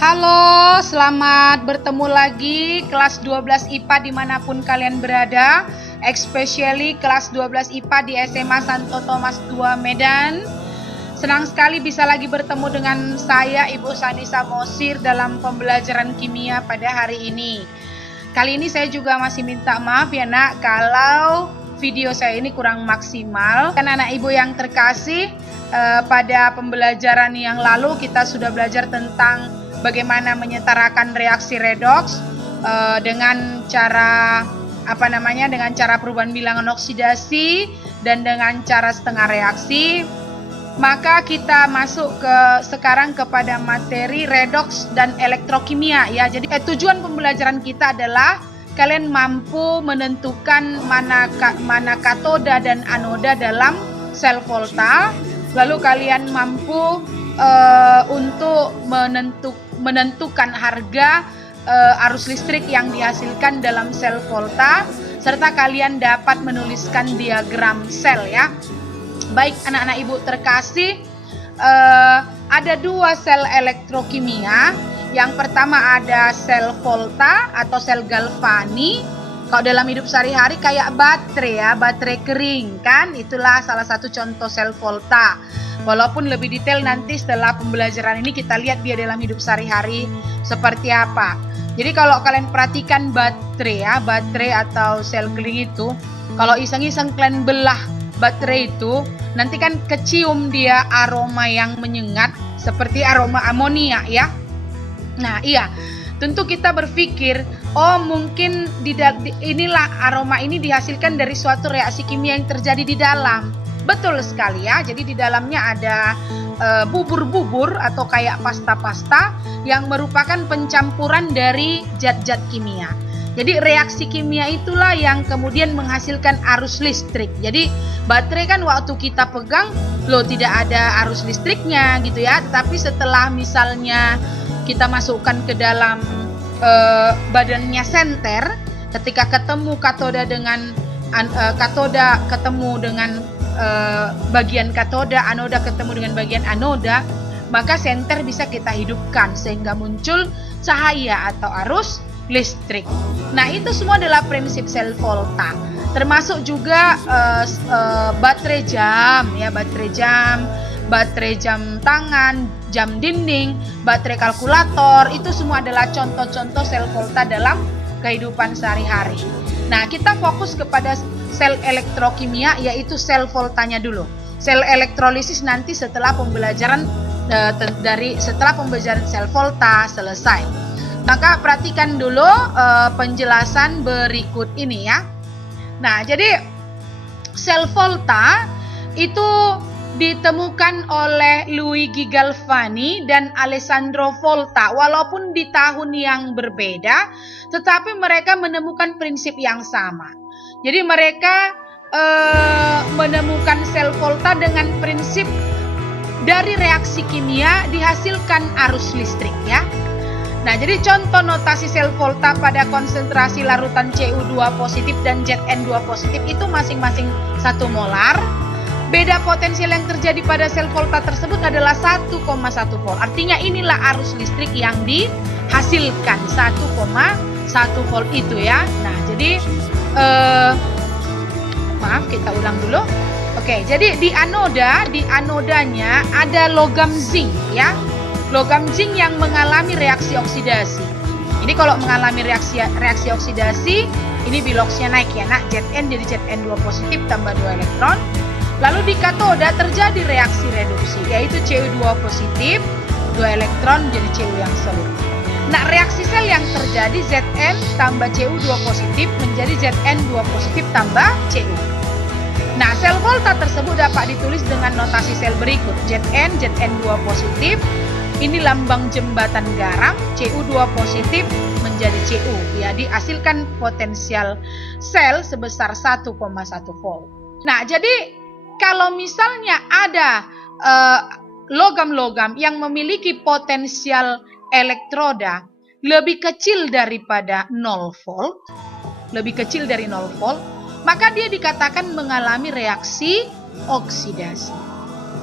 Halo, selamat bertemu lagi kelas 12 IPA dimanapun kalian berada, especially kelas 12 IPA di SMA Santo Thomas II Medan. Senang sekali bisa lagi bertemu dengan saya, Ibu Sanisa Mosir, dalam pembelajaran kimia pada hari ini. Kali ini saya juga masih minta maaf ya nak, kalau video saya ini kurang maksimal. Kan anak ibu yang terkasih, pada pembelajaran yang lalu kita sudah belajar tentang bagaimana menyetarakan reaksi redoks dengan cara dengan cara perubahan bilangan oksidasi dan dengan cara setengah reaksi. Maka kita masuk sekarang kepada materi redoks dan elektrokimia ya. Jadi tujuan pembelajaran kita adalah kalian mampu menentukan mana katoda dan anoda dalam sel volta. Lalu kalian mampu untuk menentukan harga arus listrik yang dihasilkan dalam sel volta, serta kalian dapat menuliskan diagram sel ya. Baik anak-anak ibu terkasih, ada dua sel elektrokimia. Yang pertama ada sel volta atau sel galvani. Kalau dalam hidup sehari-hari kayak baterai ya, baterai kering kan, itulah salah satu contoh sel volta. Walaupun lebih detail nanti setelah pembelajaran ini kita lihat dia dalam hidup sehari-hari seperti apa. Jadi kalau kalian perhatikan baterai ya, baterai atau sel kering itu, kalau iseng-iseng kalian belah baterai itu, nanti kan kecium dia aroma yang menyengat seperti aroma amonia ya. Nah iya, tentu kita berpikir, oh mungkin inilah aroma ini dihasilkan dari suatu reaksi kimia yang terjadi di dalam. Betul sekali ya, jadi di dalamnya ada bubur-bubur atau kayak pasta-pasta yang merupakan pencampuran dari zat-zat kimia. Jadi reaksi kimia itulah yang kemudian menghasilkan arus listrik. Jadi baterai kan waktu kita pegang, loh tidak ada arus listriknya gitu ya. Tapi setelah misalnya kita masukkan ke dalam badannya senter, ketika ketemu katoda dengan katoda ketemu dengan bagian katoda, anoda ketemu dengan bagian anoda, maka senter bisa kita hidupkan sehingga muncul cahaya atau arus listrik. Nah itu semua adalah prinsip sel volta, termasuk juga baterai jam ya, baterai jam tangan, jam dinding, baterai kalkulator, itu semua adalah contoh-contoh sel volta dalam kehidupan sehari-hari. Nah kita fokus kepada sel elektrokimia, yaitu sel voltanya dulu. Sel elektrolisis nanti setelah pembelajaran sel volta selesai. Maka perhatikan dulu penjelasan berikut ini ya. Nah, jadi sel volta itu ditemukan oleh Luigi Galvani dan Alessandro Volta. Walaupun di tahun yang berbeda, tetapi mereka menemukan prinsip yang sama. Jadi mereka menemukan sel volta dengan prinsip dari reaksi kimia dihasilkan arus listrik ya. Nah, jadi contoh notasi sel volta pada konsentrasi larutan Cu2 positif dan Zn2 positif itu masing-masing 1 molar. Beda potensial yang terjadi pada sel volta tersebut adalah 1,1 volt. Artinya inilah arus listrik yang dihasilkan 1,1 volt itu ya. Nah, jadi maaf kita ulang dulu. Oke, jadi di anodanya ada logam zinc ya. Logam zinc yang mengalami reaksi oksidasi. Ini kalau mengalami reaksi oksidasi, ini biloxnya naik ya nak. Zn jadi Zn2 positif tambah 2 elektron. Lalu di katoda terjadi reaksi reduksi, yaitu Cu2 positif, 2 elektron menjadi Cu yang solid. Nah, reaksi sel yang terjadi Zn tambah Cu2 positif menjadi Zn2 positif tambah Cu. Nah, sel volta tersebut dapat ditulis dengan notasi sel berikut. Zn2 positif, ini lambang jembatan garam, Cu2 positif menjadi Cu. Ya, dihasilkan potensial sel sebesar 1,1 volt. Nah, jadi kalau misalnya ada logam-logam yang memiliki potensial elektroda lebih kecil daripada 0 volt, maka dia dikatakan mengalami reaksi oksidasi.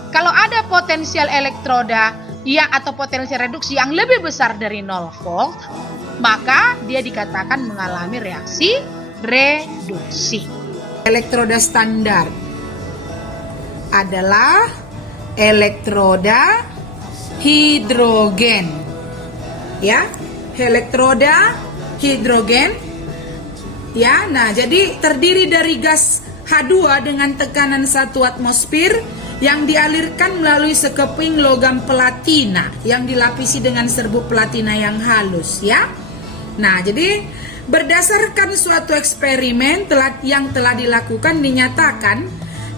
Kalau ada potensial elektroda atau potensi reduksi yang lebih besar dari 0 volt, maka dia dikatakan mengalami reaksi reduksi. Elektroda standar adalah elektroda hidrogen. Ya, elektroda hidrogen. Ya, nah jadi terdiri dari gas H2 dengan tekanan 1 atmosfer yang dialirkan melalui sekeping logam platina yang dilapisi dengan serbuk platina yang halus, ya. Nah, jadi berdasarkan suatu eksperimen yang telah dilakukan dinyatakan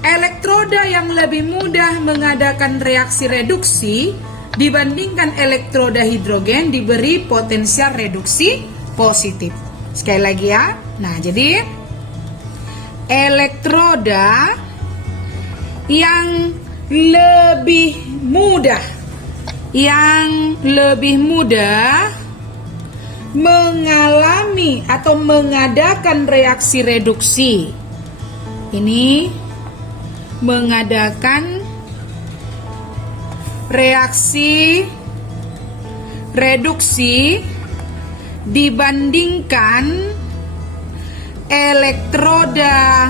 elektroda yang lebih mudah mengadakan reaksi reduksi dibandingkan elektroda hidrogen diberi potensial reduksi positif. Sekali lagi ya. Nah, jadi elektroda yang lebih mudah mengalami atau mengadakan reaksi reduksi. Ini mengadakan reaksi reduksi dibandingkan elektroda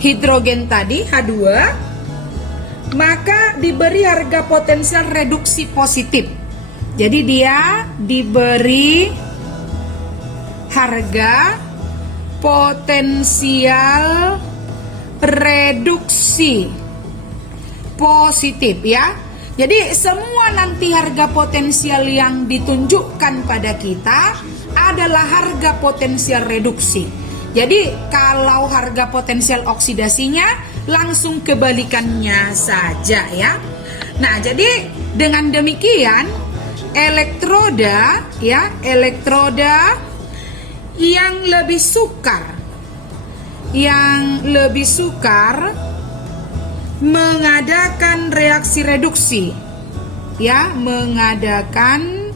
hidrogen tadi H2, maka diberi harga potensial reduksi positif. Jadi dia diberi harga potensial reduksi positif, ya. Jadi semua nanti harga potensial yang ditunjukkan pada kita adalah harga potensial reduksi. Jadi kalau harga potensial oksidasinya langsung kebalikannya saja, ya. Nah, jadi dengan demikian elektroda yang lebih sukar mengadakan reaksi reduksi, ya, mengadakan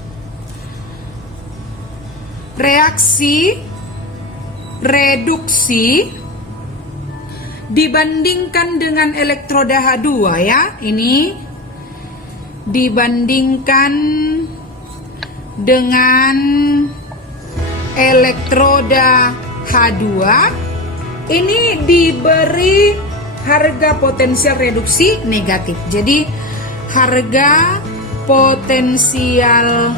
reaksi reduksi dibandingkan dengan elektroda H2, ya. Ini dibandingkan dengan elektroda H2, ini diberi harga potensial reduksi negatif. Jadi harga potensial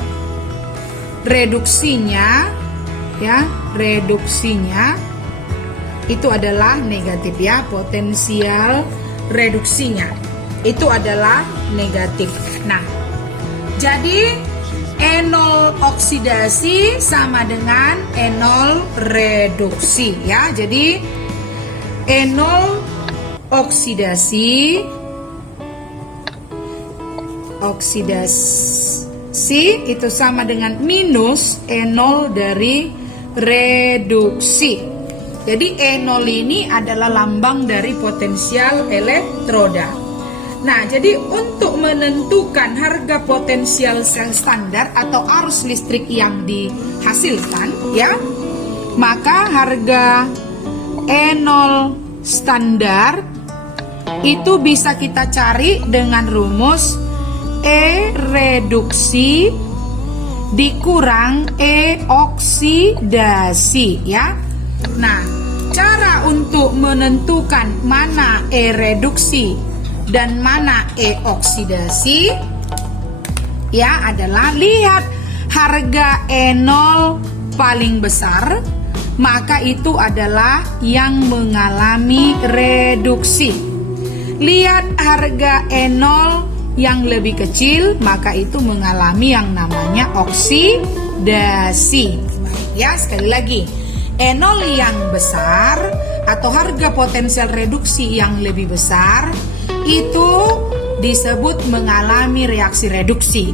reduksinya, ya, reduksinya itu adalah negatif, ya. Potensial reduksinya itu adalah negatif. Nah, jadi E0 oksidasi sama dengan E0 reduksi, ya. Jadi E0 oksidasi itu sama dengan minus E0 dari reduksi. Jadi E0 ini adalah lambang dari potensial elektroda. Nah, jadi untuk menentukan harga potensial sel standar atau arus listrik yang dihasilkan, ya, maka harga E0 standar itu bisa kita cari dengan rumus E reduksi dikurang E oksidasi, ya. Nah, cara untuk menentukan mana E reduksi dan mana E oksidasi, ya, adalah lihat harga E0 paling besar, maka itu adalah yang mengalami reduksi. Lihat harga E0 yang lebih kecil, maka itu mengalami yang namanya oksidasi. Ya, sekali lagi, E0 yang besar atau harga potensial reduksi yang lebih besar itu disebut mengalami reaksi reduksi.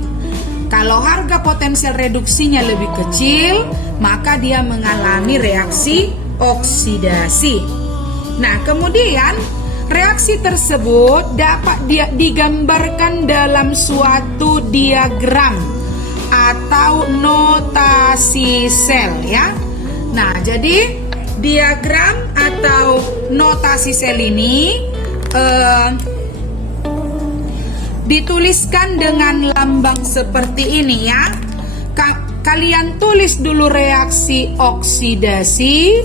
Kalau harga potensial reduksinya lebih kecil, maka dia mengalami reaksi oksidasi. Nah, kemudian reaksi tersebut dapat digambarkan dalam suatu diagram atau notasi sel, ya. Nah, jadi diagram atau notasi sel ini dituliskan dengan lambang seperti ini ya. Kalian tulis dulu reaksi oksidasi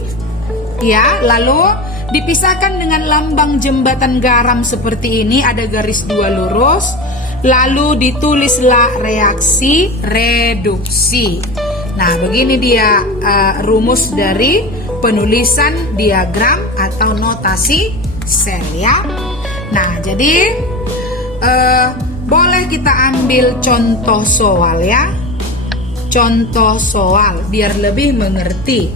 ya, lalu dipisahkan dengan lambang jembatan garam seperti ini, ada garis 2 lurus, lalu ditulislah reaksi reduksi. Nah, begini dia rumus dari penulisan diagram atau notasi sel ya. Nah, jadi boleh kita ambil contoh soal ya. Contoh soal biar lebih mengerti.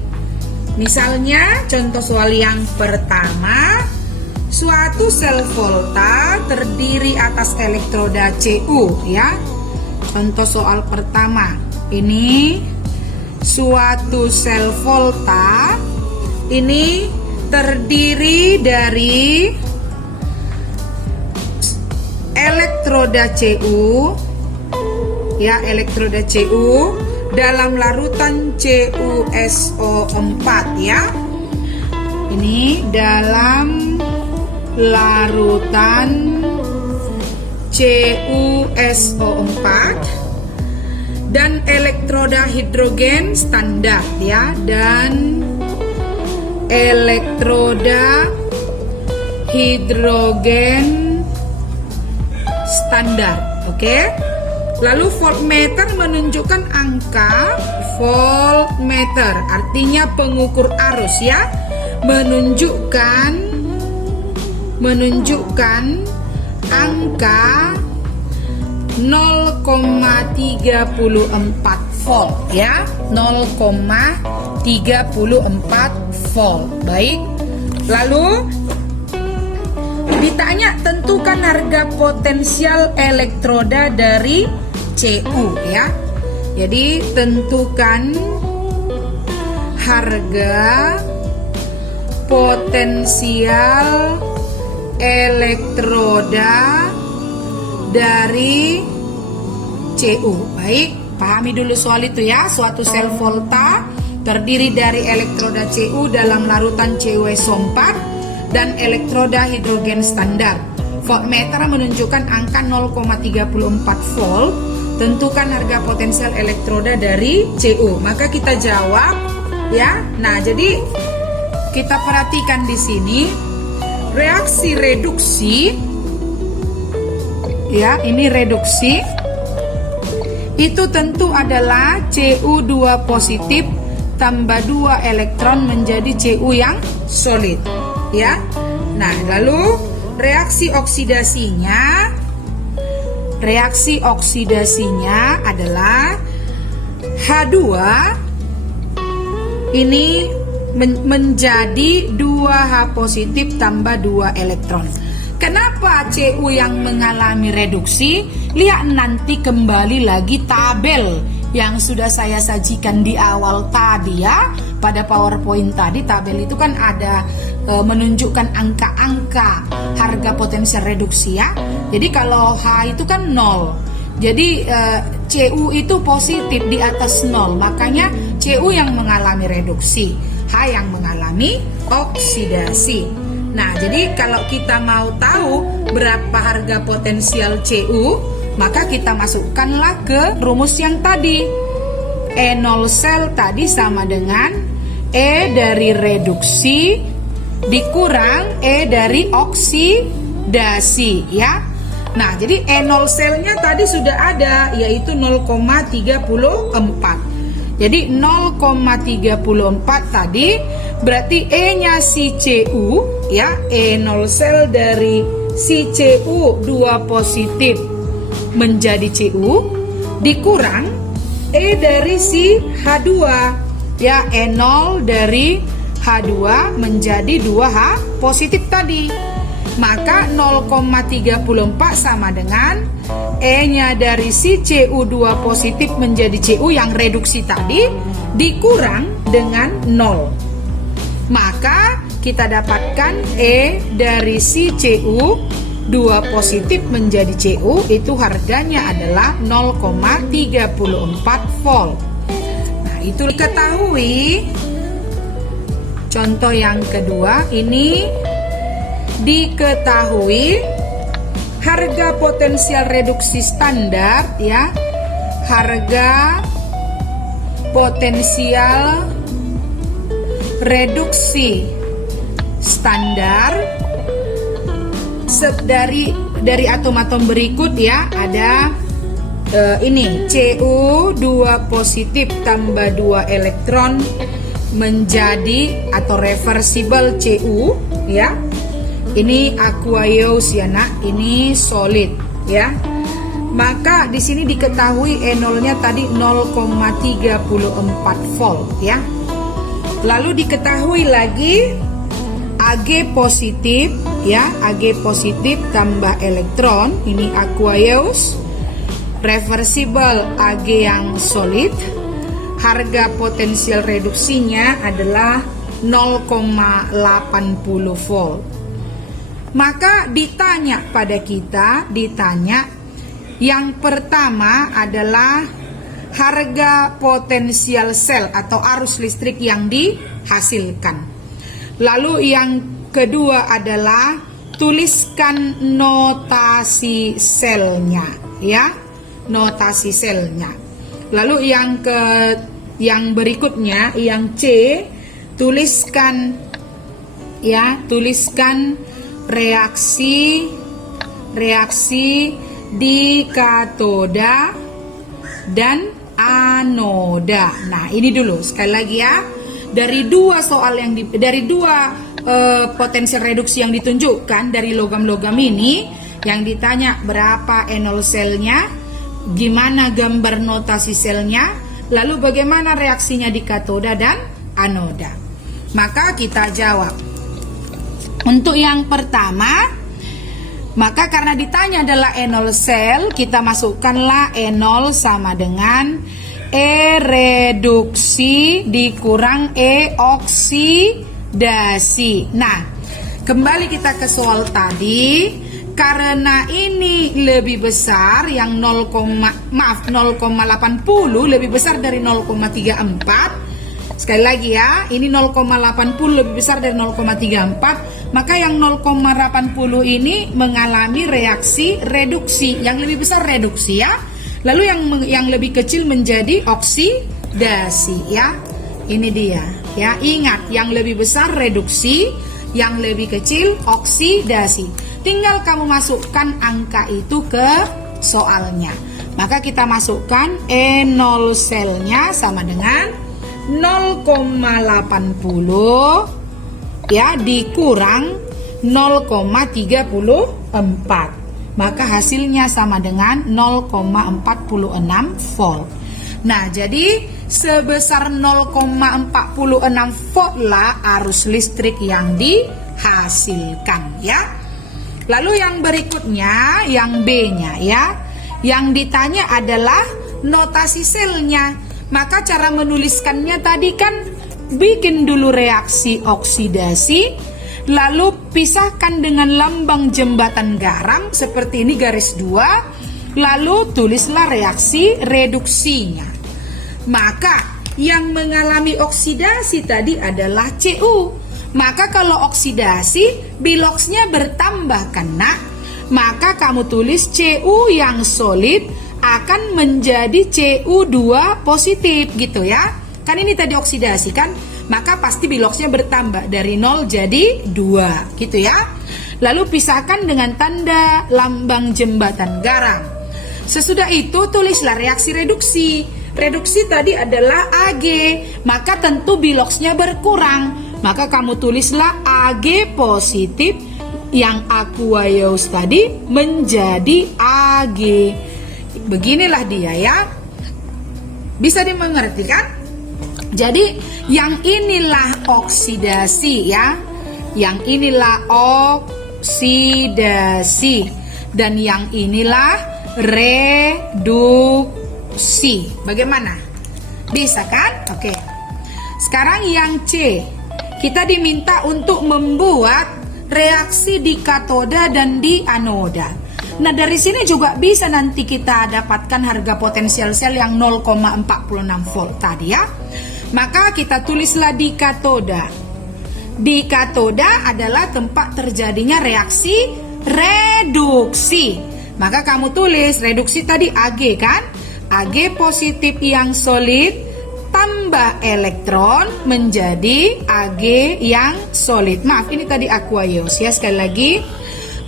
Misalnya contoh soal yang pertama, suatu sel volta terdiri atas elektroda Cu ya. Contoh soal pertama, ini suatu sel volta ini terdiri dari elektroda Cu ya, elektroda Cu dalam larutan CuSO4 ya. Ini dalam larutan CuSO4 dan elektroda hidrogen standar ya, dan elektroda hidrogen standar. Oke. Lalu voltmeter menunjukkan angka voltmeter, artinya pengukur arus ya, menunjukkan angka 0,34 volt ya, 0,34 volt. Baik. Lalu ditanya tentukan harga potensial elektroda dari Cu ya. Jadi tentukan harga potensial elektroda dari Cu. Baik, pahami dulu soal itu ya. Suatu sel volta terdiri dari elektroda Cu dalam larutan CuSO4 dan elektroda hidrogen standar. Voltmeter menunjukkan angka 0,34 volt. Tentukan harga potensial elektroda dari Cu. Maka kita jawab ya. Nah, jadi kita perhatikan di sini reaksi reduksi ya, ini reduksi itu tentu adalah Cu2 positif tambah 2 elektron menjadi Cu yang solid ya. Nah, lalu reaksi oksidasinya adalah H2 ini menjadi 2H positif tambah 2 elektron. Kenapa Cu yang mengalami reduksi? Lihat nanti kembali lagi tabel yang sudah saya sajikan di awal tadi ya. Pada PowerPoint tadi, tabel itu kan ada menunjukkan angka-angka harga potensial reduksi ya. Jadi kalau H itu kan 0. Jadi Cu itu positif di atas 0. Makanya Cu yang mengalami reduksi, H yang mengalami oksidasi. Nah, jadi kalau kita mau tahu berapa harga potensial Cu, maka kita masukkanlah ke rumus yang tadi. E0 sel tadi sama dengan E dari reduksi dikurang E dari oksidasi ya. Nah, jadi E0 selnya tadi sudah ada, yaitu 0,34. Jadi 0,34 tadi berarti E-nya si Cu ya, E0 sel dari si Cu2 positif menjadi Cu dikurang E dari si H2 ya, E0 dari H2 menjadi 2H positif tadi. Maka 0,34 sama dengan E-nya dari si Cu2 positif menjadi Cu yang reduksi tadi dikurang dengan 0. Maka kita dapatkan E dari si Cu2 positif menjadi Cu itu harganya adalah 0,34 volt. Nah, itu diketahui. Contoh yang kedua ini diketahui harga potensial reduksi standar ya. Harga potensial reduksi standar dari atom-atom berikut ya. Ada ini Cu 2 positif tambah 2 elektron menjadi atau reversible Cu ya. Ini aqueous ya nak, ini solid ya. Maka di sini diketahui E0-nya tadi 0,34 volt ya. Lalu diketahui lagi Ag positif ya, Ag positif tambah elektron, ini aqueous, reversible Ag yang solid. Harga potensial reduksinya adalah 0,80 volt. Maka ditanya pada kita, yang pertama adalah harga potensial sel atau arus listrik yang dihasilkan. Lalu yang kedua adalah tuliskan notasi selnya ya, notasi selnya. Lalu yang berikutnya yang C, tuliskan reaksi di katoda dan anoda. Nah, ini dulu sekali lagi ya. Dari dua potensial reduksi yang ditunjukkan dari logam-logam ini, yang ditanya berapa E0 selnya, gimana gambar notasi selnya, lalu bagaimana reaksinya di katoda dan anoda. Maka kita jawab. Untuk yang pertama, maka karena ditanya adalah E0 sel, kita masukkanlah E0 sama dengan E reduksi dikurang E oksidasi. Nah, kembali kita ke soal tadi, karena ini lebih besar yang 0,80 lebih besar dari 0,34. Sekali lagi ya, ini 0,80 lebih besar dari 0,34, maka yang 0,80 ini mengalami reaksi reduksi, yang lebih besar reduksi ya. Lalu yang lebih kecil menjadi oksidasi ya. Ini dia ya. Ingat, yang lebih besar reduksi, yang lebih kecil oksidasi. Tinggal kamu masukkan angka itu ke soalnya. Maka kita masukkan E0 selnya sama dengan 0,80 ya dikurang 0,34. Maka hasilnya sama dengan 0,46 volt. Nah, jadi sebesar 0,46 volt lah arus listrik yang dihasilkan ya. Lalu yang berikutnya, yang B-nya ya. Yang ditanya adalah notasi selnya. Maka cara menuliskannya tadi kan bikin dulu reaksi oksidasi, lalu pisahkan dengan lambang jembatan garam seperti ini garis 2, lalu tulislah reaksi reduksinya. Maka yang mengalami oksidasi tadi adalah Cu. Maka kalau oksidasi biloxnya bertambah kena, maka kamu tulis Cu yang solid akan menjadi Cu2 positif gitu ya. Kan ini tadi oksidasi kan, maka pasti biloxnya bertambah dari 0 jadi 2 gitu ya. Lalu pisahkan dengan tanda lambang jembatan garam. Sesudah itu tulislah reaksi reduksi. Reduksi tadi adalah Ag, maka tentu biloxnya berkurang. Maka kamu tulislah Ag positif yang aqueous tadi menjadi Ag. Beginilah dia ya. Bisa dimengerti kan? Jadi yang inilah oksidasi ya. Yang inilah oksidasi. Dan yang inilah reduksi. Bagaimana? Bisa kan? Oke. Sekarang yang C. Kita diminta untuk membuat reaksi di katoda dan di anoda. Nah, dari sini juga bisa nanti kita dapatkan harga potensial sel yang 0,46 volt tadi ya. Maka kita tulislah di katoda. Di katoda adalah tempat terjadinya reaksi reduksi. Maka kamu tulis reduksi tadi Ag kan? Ag positif yang solid tambah elektron menjadi Ag yang solid. Maaf, ini tadi aqueous ya. Sekali lagi,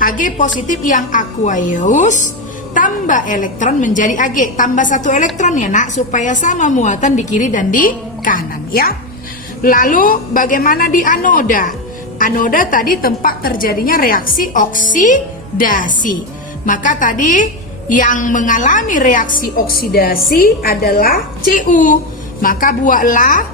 Ag positif yang aqueous tambah elektron menjadi Ag. Tambah 1 elektron ya nak, supaya sama muatan di kiri dan di kanan ya. Lalu bagaimana di anoda? Anoda tadi tempat terjadinya reaksi oksidasi. Maka tadi yang mengalami reaksi oksidasi adalah Cu. Maka buatlah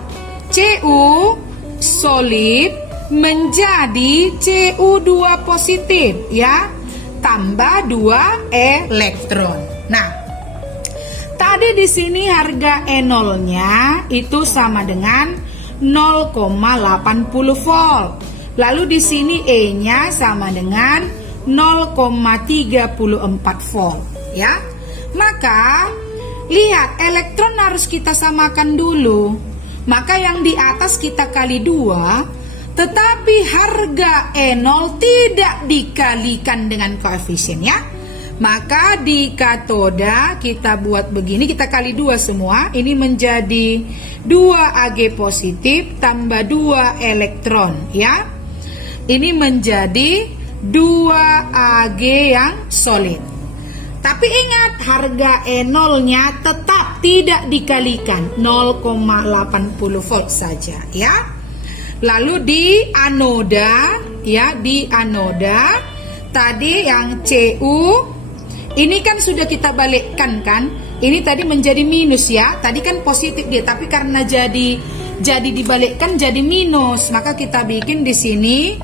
Cu solid menjadi Cu2 positif ya, tambah 2 elektron. Nah, tadi di sini harga E0-nya itu sama dengan 0,80 volt. Lalu di sini E-nya sama dengan 0,34 volt ya. Maka lihat, elektron harus kita samakan dulu. Maka yang di atas kita kali 2, tetapi harga E0 tidak dikalikan dengan koefisien ya. Maka di katoda kita buat begini, kita kali 2 semua. Ini menjadi 2 Ag positif tambah 2 elektron ya. Ini menjadi 2 Ag yang solid. Tapi ingat, harga E0-nya tetap tidak dikalikan, 0,80 volt saja ya. Lalu di anoda ya, di anoda tadi yang Cu ini kan sudah kita balikkan kan. Ini tadi menjadi minus ya. Tadi kan positif dia, tapi karena jadi dibalikkan jadi minus, maka kita bikin di sini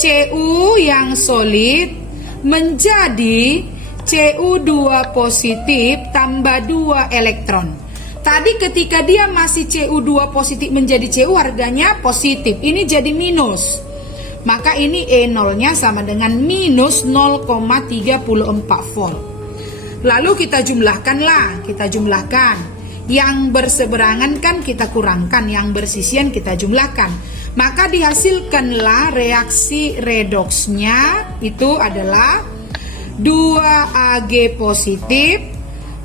Cu yang solid menjadi Cu2 positif tambah 2 elektron. Tadi ketika dia masih Cu2 positif menjadi Cu, harganya positif. Ini jadi minus. Maka ini E0-nya sama dengan minus 0,34 volt. Lalu kita jumlahkanlah, kita jumlahkan. Yang berseberangan kan kita kurangkan, yang bersisian kita jumlahkan. Maka dihasilkanlah reaksi redoksnya itu adalah 2 Ag positif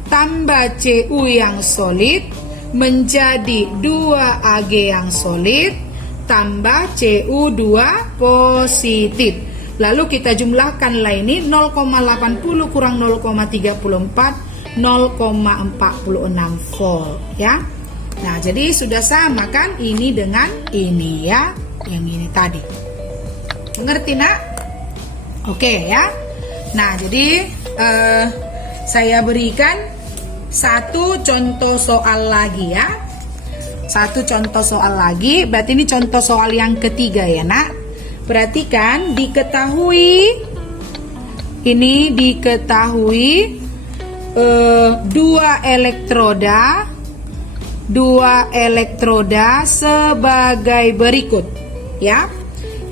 tambah Cu yang solid menjadi 2 Ag yang solid tambah Cu2 positif. Lalu kita jumlahkanlah ini 0,80 kurang 0,34, 0,46 volt ya. Nah, jadi sudah sama kan ini dengan ini ya, yang ini tadi. Ngerti nak? Oke ya. Nah, jadi saya berikan satu contoh soal lagi ya. Satu contoh soal lagi, berarti ini contoh soal yang ketiga ya nak. Perhatikan, ini diketahui 2 elektroda sebagai berikut ya.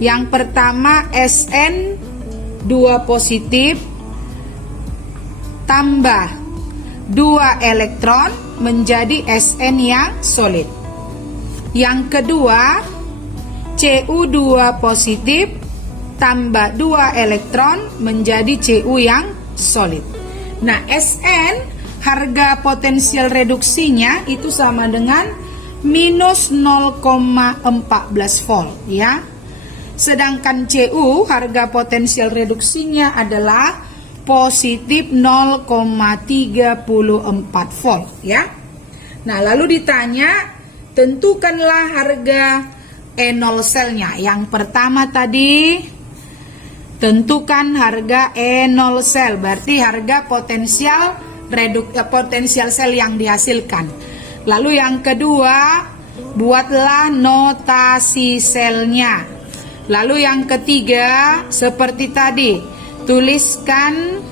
Yang pertama Sn 2 positif tambah 2 elektron menjadi Sn yang solid. Yang kedua Cu2 positif tambah 2 elektron menjadi Cu yang solid. Nah, Sn harga potensial reduksinya itu sama dengan minus 0,14 volt ya. Sedangkan Cu harga potensial reduksinya adalah positif 0,34 volt ya. Nah, lalu ditanya tentukanlah harga E0 selnya. Yang pertama tadi tentukan harga E0 sel, berarti harga potensial sel yang dihasilkan. Lalu yang kedua, buatlah notasi selnya. Lalu yang ketiga, seperti tadi, tuliskan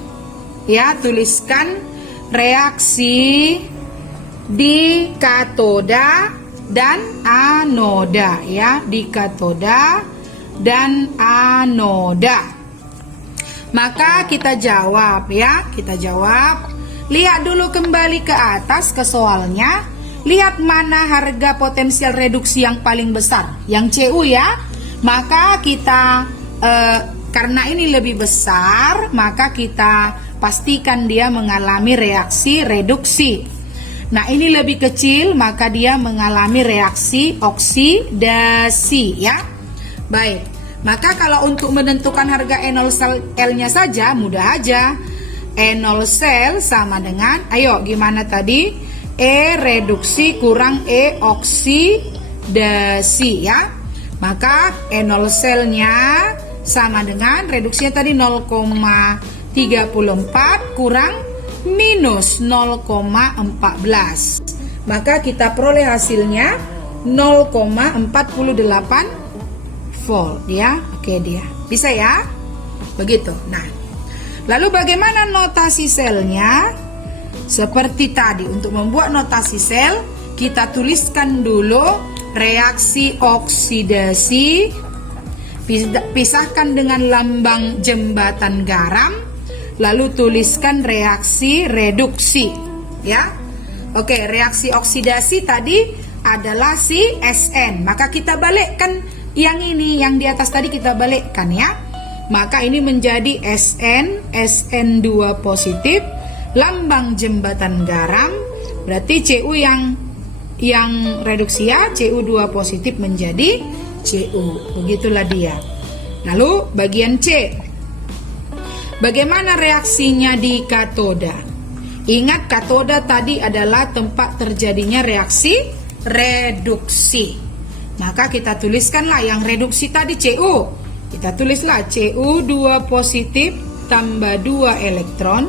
reaksi di katoda dan anoda ya, di katoda dan anoda. Maka kita jawab ya, kita jawab. Lihat dulu kembali ke atas ke soalnya. Lihat mana harga potensial reduksi yang paling besar, yang Cu ya. Maka kita Karena ini lebih besar, maka kita pastikan dia mengalami reaksi reduksi. Nah, ini lebih kecil, maka dia mengalami reaksi oksidasi ya. Baik, maka kalau untuk menentukan harga E0 L-nya saja, mudah aja. E0 sel sama dengan, ayo gimana tadi? E reduksi kurang E oksidasi ya. Maka E0 selnya sama dengan reduksinya tadi 0,34 kurang minus 0,14. Maka kita peroleh hasilnya 0,48 volt ya. Oke dia. Bisa ya? Begitu. Nah, lalu bagaimana notasi selnya? Seperti tadi, untuk membuat notasi sel, kita tuliskan dulu reaksi oksidasi, pisahkan dengan lambang jembatan garam, lalu tuliskan reaksi reduksi ya. Oke, reaksi oksidasi tadi adalah si SN, maka kita balikkan yang ini, yang di atas tadi kita balikkan ya. Maka ini menjadi SN2 positif, lambang jembatan garam, berarti Cu yang reduksi ya, Cu2 positif menjadi Cu. Begitulah dia. Lalu bagian C. Bagaimana reaksinya di katoda? Ingat, katoda tadi adalah tempat terjadinya reaksi reduksi. Maka kita tuliskanlah yang reduksi tadi Cu. Kita tulislah Cu2 positif tambah 2 elektron.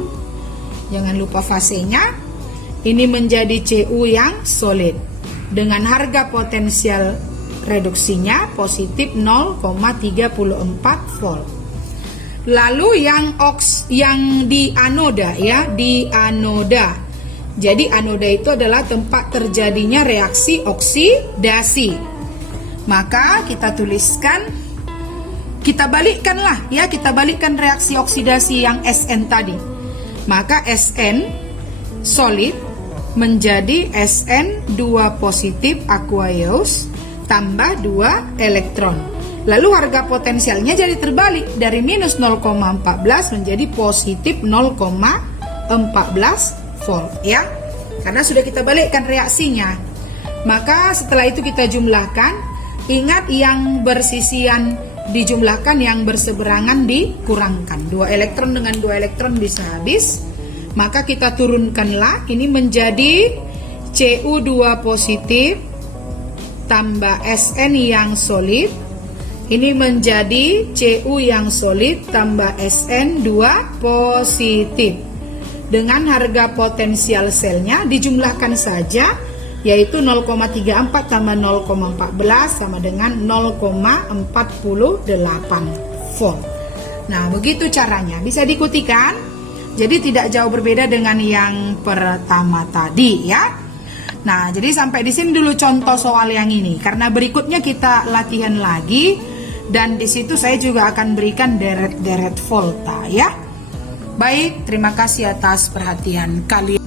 Jangan lupa fasenya. Ini menjadi Cu yang solid. Dengan harga potensial reduksinya positif 0,34 volt. Lalu yang di anoda ya, di anoda. Jadi anoda itu adalah tempat terjadinya reaksi oksidasi. Maka kita tuliskan, kita balikkanlah ya, kita balikkan reaksi oksidasi yang Sn tadi. Maka Sn solid menjadi Sn2 positif aqueous tambah 2 elektron. Lalu harga potensialnya jadi terbalik, dari minus 0,14 menjadi positif 0,14 volt ya. Karena sudah kita balikkan reaksinya. Maka setelah itu kita jumlahkan. Ingat, yang bersisian dijumlahkan, yang berseberangan dikurangkan. 2 elektron dengan 2 elektron bisa habis. Maka kita turunkanlah, ini menjadi Cu2 positif tambah Sn yang solid. Ini menjadi Cu yang solid tambah Sn2 positif. Dengan harga potensial selnya dijumlahkan saja, yaitu 0,34 tambah 0,14 sama dengan 0,48 volt. Nah, begitu caranya. Bisa diikuti kan? Jadi tidak jauh berbeda dengan yang pertama tadi ya. Nah, jadi sampai di sini dulu contoh soal yang ini. Karena berikutnya kita latihan lagi. Dan di situ saya juga akan berikan deret-deret volta ya. Baik, terima kasih atas perhatian kalian.